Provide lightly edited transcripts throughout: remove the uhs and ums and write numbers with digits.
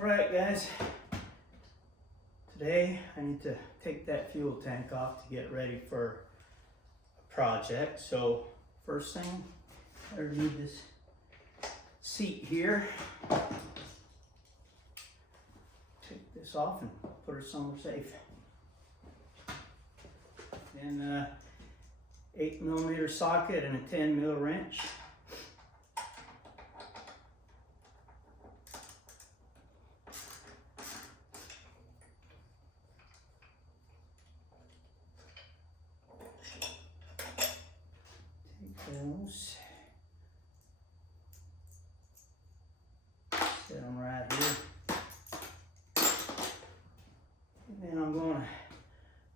Alright guys, today I need to take that fuel tank off to get ready for a project. So first thing, I need this seat here. Take this off and put her somewhere safe. Then 8mm socket and a 10mm wrench. Those. Set them right here. And then I'm going to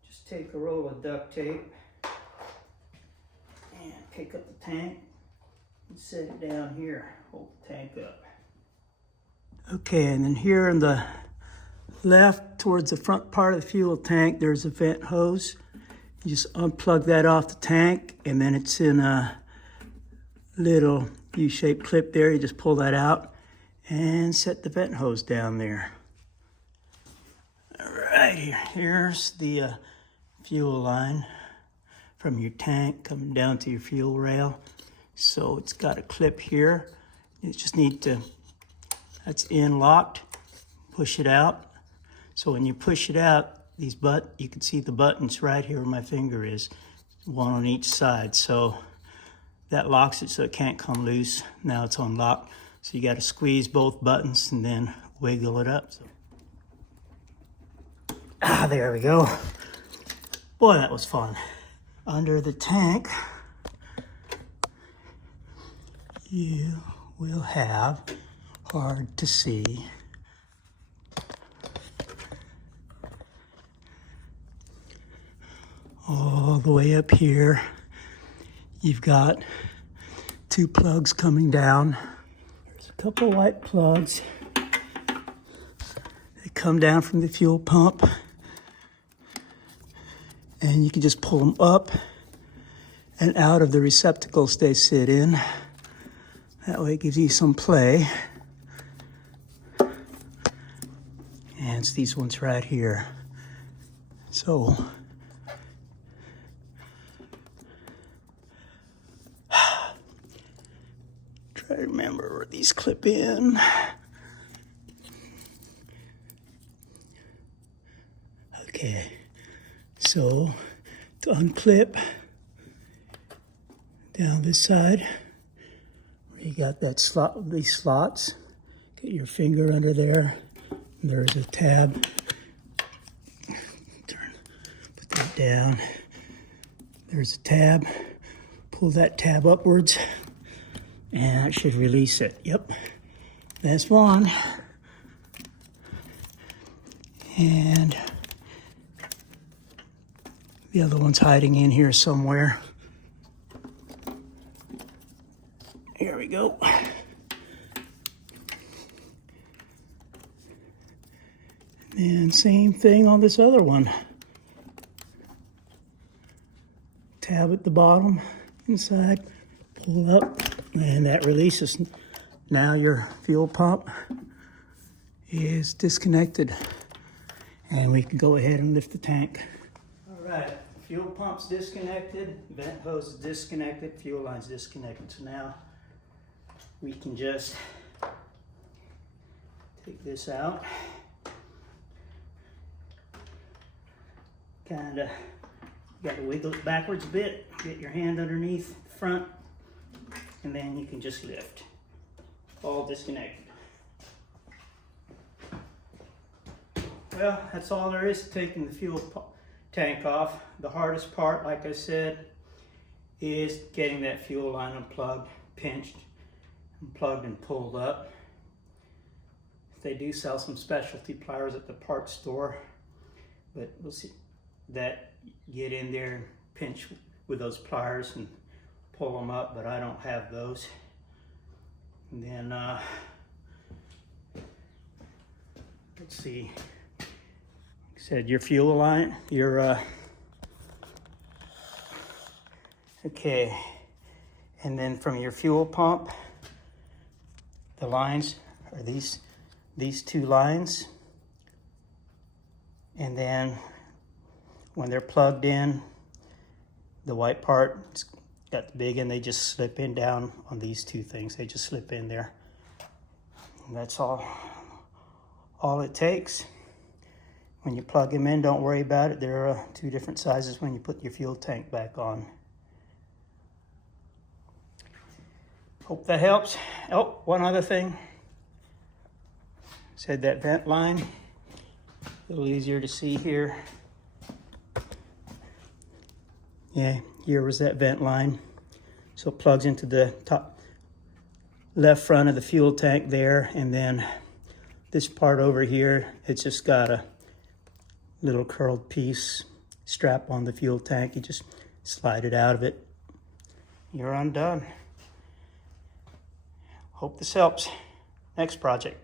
just take a roll of duct tape and pick up the tank and set it down here. Hold the tank up. Okay, and then here on the left towards the front part of the fuel tank, there's a vent hose. You just unplug that off the tank, and then it's in a little U-shaped clip there. You just pull that out and set the vent hose down there. All right, here's the fuel line from your tank coming down to your fuel rail. So it's got a clip here. You just need to, that's in locked, push it out. So when you push it out, you can see the buttons right here where my finger is, one on each side. So that locks it so it can't come loose. Now it's unlocked. So you got to squeeze both buttons and then wiggle it up. There we go. Boy, that was fun. Under the tank, you will have, hard to see, all the way up here, you've got two plugs coming down. There's a couple white plugs. They come down from the fuel pump, and you can just pull them up and out of the receptacles they sit in. That way it gives you some play. And it's these ones right here. So try to remember where these clip in. Okay, so to unclip down this side, where you got that slot, these slots, get your finger under there. There's a tab. Put that down. There's a tab. Pull that tab upwards. And that should release it. Yep, that's one. And the other one's hiding in here somewhere. Here we go. And same thing on this other one. Tab at the bottom, inside, pull up. And that releases. Now your fuel pump is disconnected. And we can go ahead and lift the tank. All right, fuel pump's disconnected, vent hose is disconnected, fuel line's disconnected. So now we can just take this out. Kinda, you gotta wiggle it backwards a bit, get your hand underneath the front, and then you can just lift. All disconnected. Well, that's all there is to taking the fuel tank off. The hardest part, like I said, is getting that fuel line unplugged, pinched, unplugged and pulled up. They do sell some specialty pliers at the parts store, but we'll see that get in there and pinch with those pliers and pull them up, but I don't have those. And then let's see, like I said, your fuel line, your okay, and then from your fuel pump, the lines are these these two lines, and then when they're plugged in, the white part's got the big end, they just slip in down on these two things. They just slip in there. And that's all it takes. When you plug them in, don't worry about it. There are two different sizes when you put your fuel tank back on. Hope that helps. Oh, one other thing. Said that vent line, a little easier to see here. Yeah, here was that vent line. So it plugs into the top left front of the fuel tank there, and then this part over here, it's just got a little curled piece strap on the fuel tank. You just slide it out of it. You're undone. Hope this helps. Next project.